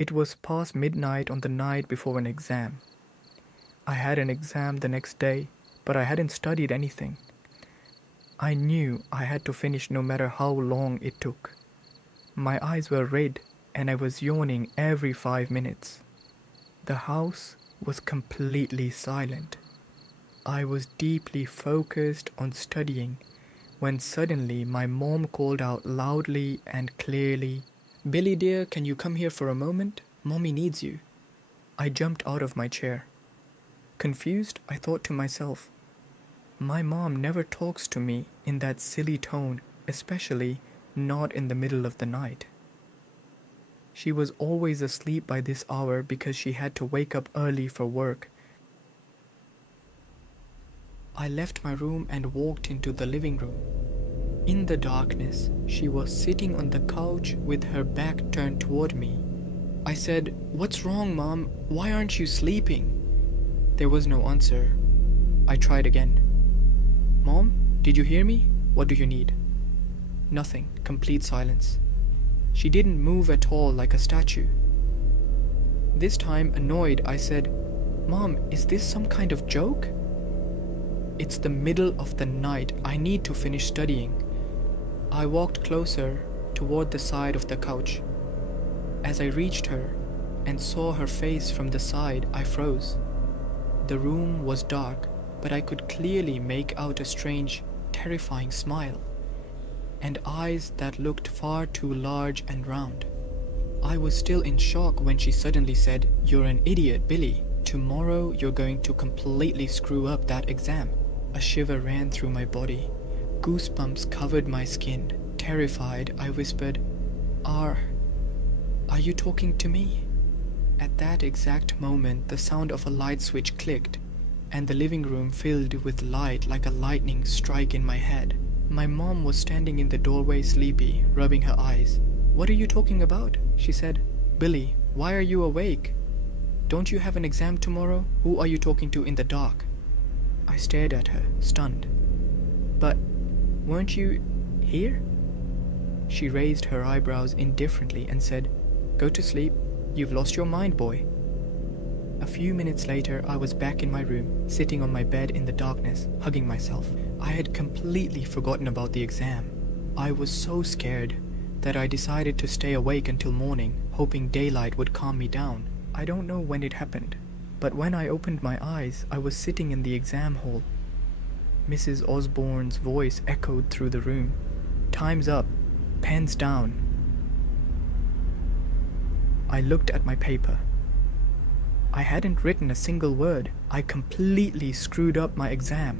It was past midnight on the night before an exam. I had an exam the next day, but I hadn't studied anything. I knew I had to finish no matter how long it took. My eyes were red and I was yawning every 5 minutes. The house was completely silent. I was deeply focused on studying when suddenly my mom called out loudly and clearly, "Billy dear, can you come here for a moment? Mommy needs you." I jumped out of my chair. Confused, I thought to myself, my mom never talks to me in that silly tone, especially not in the middle of the night. She was always asleep by this hour because she had to wake up early for work. I left my room and walked into the living room. In the darkness, she was sitting on the couch with her back turned toward me. I said, "What's wrong, Mom? Why aren't you sleeping?" There was no answer. I tried again. "Mom, did you hear me? What do you need?" Nothing. Complete silence. She didn't move at all, like a statue. This time, annoyed, I said, "Mom, is this some kind of joke? It's the middle of the night. I need to finish studying." I walked closer toward the side of the couch. As I reached her and saw her face from the side, I froze. The room was dark, but I could clearly make out a strange, terrifying smile, and eyes that looked far too large and round. I was still in shock when she suddenly said, "You're an idiot, Billy. Tomorrow you're going to completely screw up that exam." A shiver ran through my body. Goosebumps covered my skin. Terrified, I whispered, Are you talking to me?" At that exact moment, the sound of a light switch clicked, and the living room filled with light like a lightning strike in my head. My mom was standing in the doorway, sleepy, rubbing her eyes. "What are you talking about?" she said. "Billy, why are you awake? Don't you have an exam tomorrow? Who are you talking to in the dark?" I stared at her, stunned. "But weren't you here?" She raised her eyebrows indifferently and said, "Go to sleep. You've lost your mind, boy." A few minutes later, I was back in my room, sitting on my bed in the darkness, hugging myself. I had completely forgotten about the exam. I was so scared that I decided to stay awake until morning, hoping daylight would calm me down. I don't know when it happened, but when I opened my eyes, I was sitting in the exam hall. Mrs. Osborne's voice echoed through the room. "Time's up. Pens down." I looked at my paper. I hadn't written a single word. I completely screwed up my exam.